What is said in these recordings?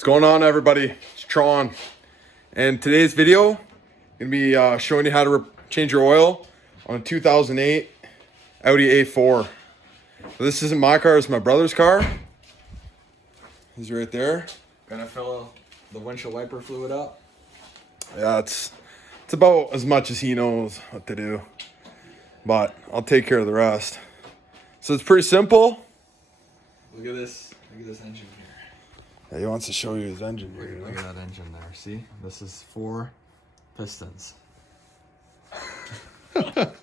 What's going on, everybody? It's Tron, and today's video gonna be showing you how to change your oil on a 2008 Audi A4. So this isn't my car; it's my brother's car. He's right there. Gonna fill the windshield wiper fluid up. Yeah, it's about as much as he knows what to do, but I'll take care of the rest. So it's pretty simple. Look at this engine here. Yeah, he wants to show you his engine here. Look at that engine there. See, this is 4 pistons. Look at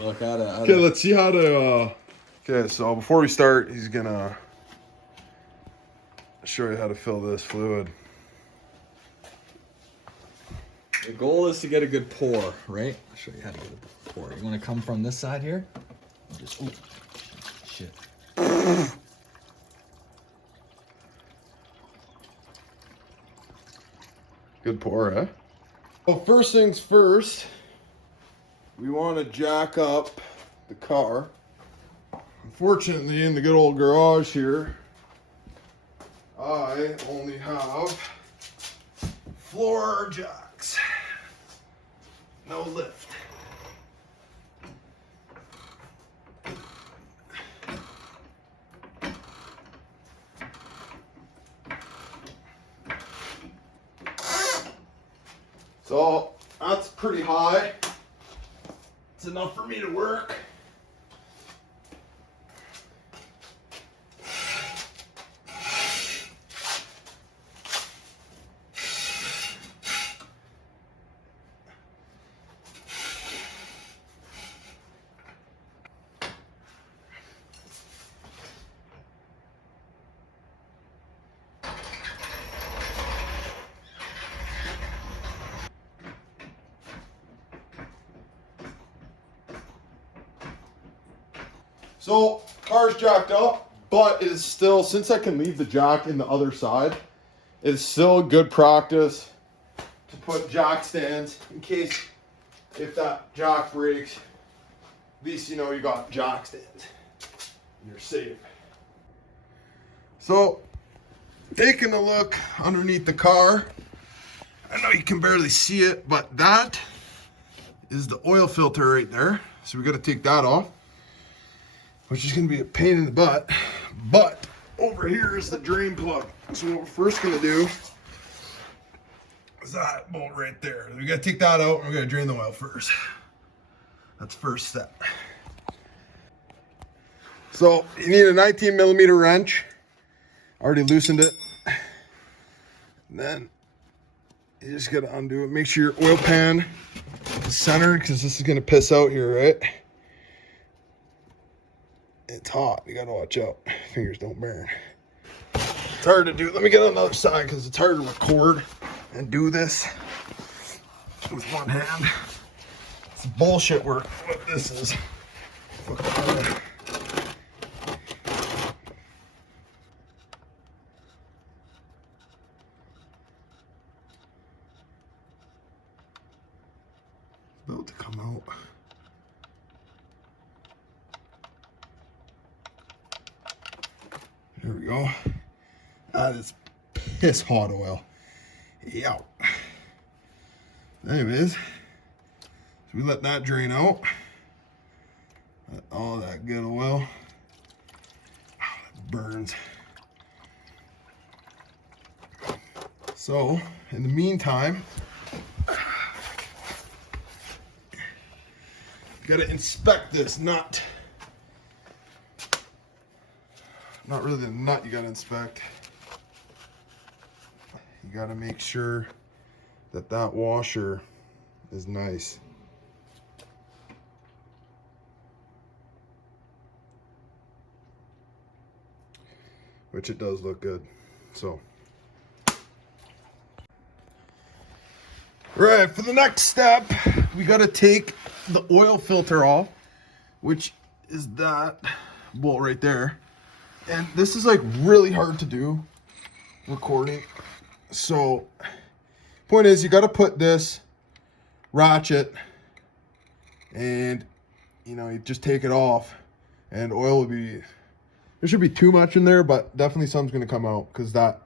it. Okay, let's see how to. Okay, so before we start, he's gonna show you how to fill this fluid. The goal is to get a good pour, right? I'll show you how to get a pour. You want to come from this side here. Just shit. Good pour, eh? Well, first things first, we want to jack up the car. Unfortunately, in the good old garage here, I only have floor jacks. No lift. So that's pretty high. It's enough for me to work. So, car's jacked up, but it is still, since I can leave the jack in the other side, it is still good practice to put jack stands in case if that jack breaks, at least you know you got jack stands. You're safe. So, taking a look underneath the car, I know you can barely see it, but that is the oil filter right there. So we got to take that off, which is going to be a pain in the butt. But over here is the drain plug. So what we're first going to do is that bolt right there. We got to take that out and we're going to drain the oil first. That's first step. So you need a 19 millimeter wrench. Already loosened it. And then you just got to undo it. Make sure your oil pan is centered because this is going to piss out here, right? It's hot. You gotta watch out. Fingers don't burn. It's hard to do. Let me get on the other side because it's hard to record and do this with one hand. It's bullshit work. What this is. It's about to come out. There we go. That is piss hot oil. Yeah. Anyways, so we let that drain out. Let all that good oil. It burns. So, in the meantime, you gotta inspect this nut. Not really the nut you gotta inspect. You gotta make sure that that washer is nice. Which it does look good. So. Right, for the next step, we gotta take the oil filter off, which is that bolt right there. And this is like really hard to do, recording. So, point is you got to put this ratchet and, you know, you just take it off and oil will be, there should be too much in there, but definitely some's going to come out because that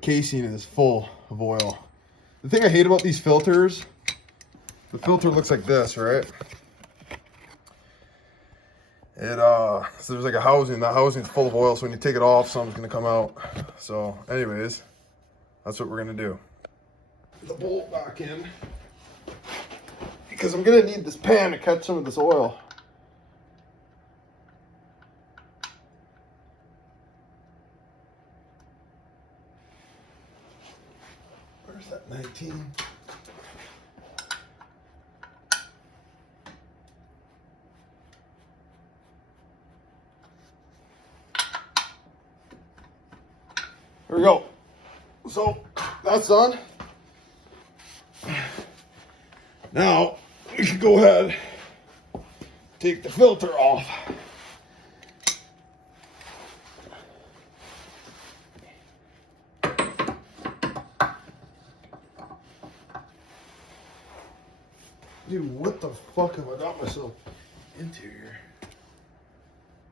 casing is full of oil. The thing I hate about these filters, the filter looks like this, right? So there's like a housing. That housing's full of oil, so when you take it off, something's gonna come out. So, anyways, that's what we're gonna do. The bolt back in because I'm gonna need this pan to catch some of this oil. Where's that 19? There we go. So that's done. Now we can go ahead, take the filter off. Dude, what the fuck have I got myself into here?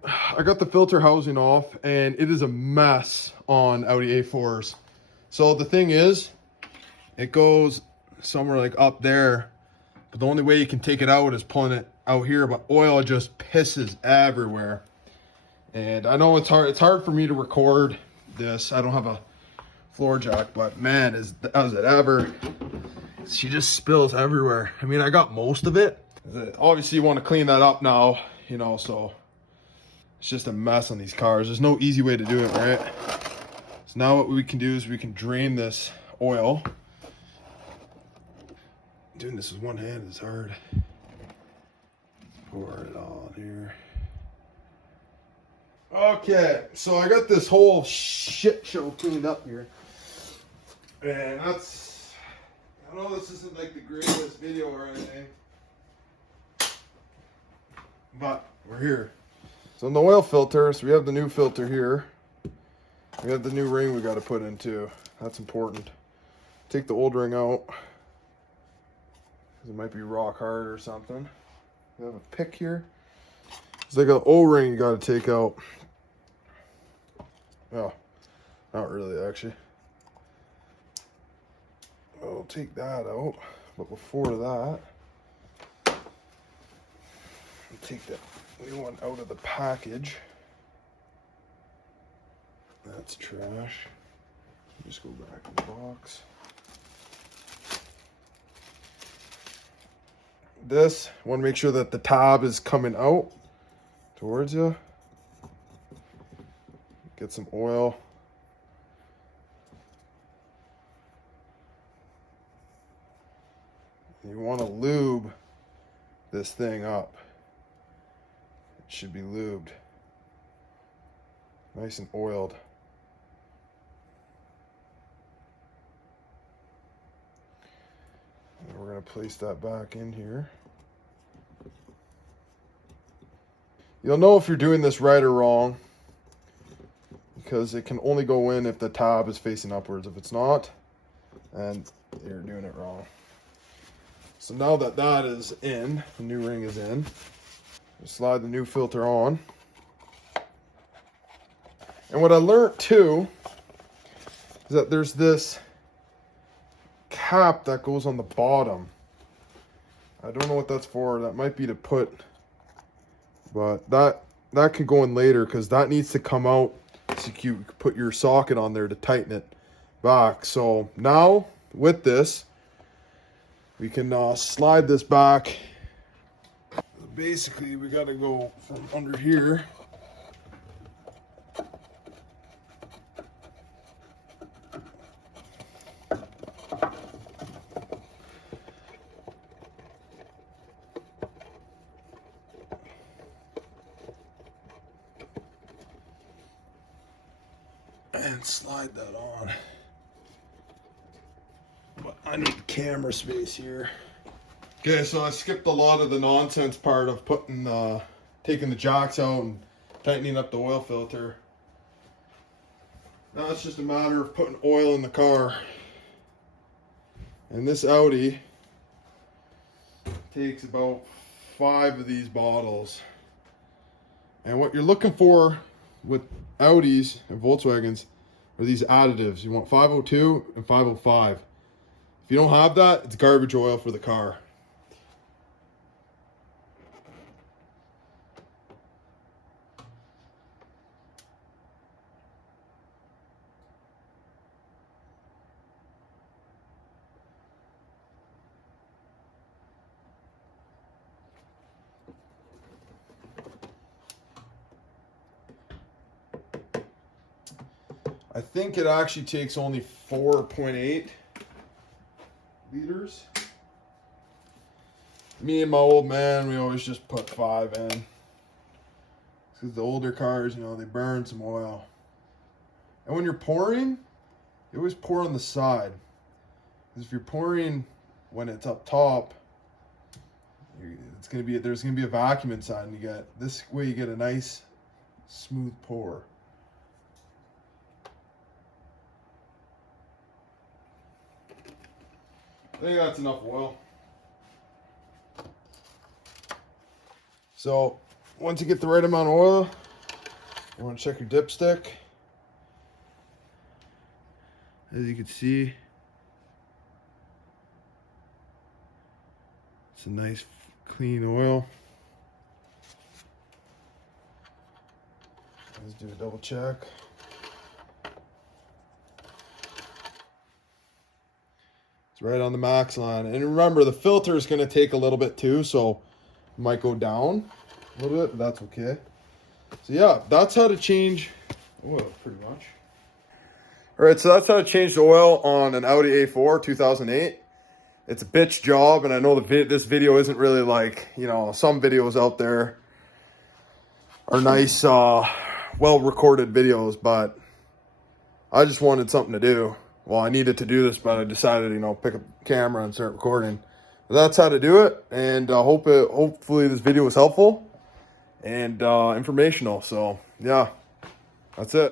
I got the filter housing off and it is a mess on Audi A4s. So the thing is, it goes somewhere like up there, but the only way you can take it out is pulling it out here, but oil just pisses everywhere. And I know it's hard for me to record this. I don't have a floor jack, but man, is it ever. She just spills everywhere. I mean, I got most of it. Obviously you want to clean that up now, you know, so it's just a mess on these cars. There's no easy way to do it, right? So now what we can do is we can drain this oil. Doing this with one hand is hard. Pour it all here. Okay, so I got this whole shit show cleaned up here. And that's, I know this isn't like the greatest video or anything, but we're here. So in the oil filter, so we have the new filter here. We have the new ring we got to put in too. That's important. Take the old ring out. It might be rock hard or something. We have a pick here. It's like an O-ring you got to take out. Oh, not really actually. I'll take that out. But before that, I'll take that new one out of the package. That's trash. Just go back in the box. This, want to make sure that the tab is coming out towards you. Get some oil. You want to lube this thing up. It should be lubed. Nice and oiled. And we're going to place that back in here. You'll know if you're doing this right or wrong, because it can only go in if the tab is facing upwards. If it's not, then you're doing it wrong. So now that that is in, the new ring is in, we slide the new filter on. And what I learned too is that there's this cap that goes on the bottom. I don't know what that's for. That might be to put, but that can go in later because that needs to come out so you can put your socket on there to tighten it back. So now with this, we can slide this back. Basically, we got to go from under here. And slide that on. But I need camera space here. Okay, so I skipped a lot of the nonsense part of taking the jacks out and tightening up the oil filter. Now it's just a matter of putting oil in the car. And this Audi takes about 5 of these bottles. And what you're looking for with Audis and Volkswagens, are these additives. You want 502 and 505. If you don't have that, it's garbage oil for the car. I think it actually takes only 4.8 liters. Me and my old man, we always just put 5 in. Because the older cars, you know, they burn some oil. And when you're pouring, you always pour on the side. Because if you're pouring when it's up top, it's gonna be, there's gonna be a vacuum inside, and you get this way you get a nice smooth pour. I think that's enough oil. So once you get the right amount of oil, you want to check your dipstick. As you can see, it's a nice clean oil. Let's do a double check. It's right on the max line. And remember, the filter is going to take a little bit too, so it might go down a little bit, but that's okay. So yeah, that's how to change oil pretty much. All right, so that's how to change the oil on an Audi A4 2008. It's a bitch job, and I know this video isn't really like, you know, some videos out there are nice, well-recorded videos, but I just wanted something to do. Well, I needed to do this, but I decided, you know, pick up the camera and start recording. But that's how to do it, and hopefully this video was helpful and informational. So, yeah, that's it.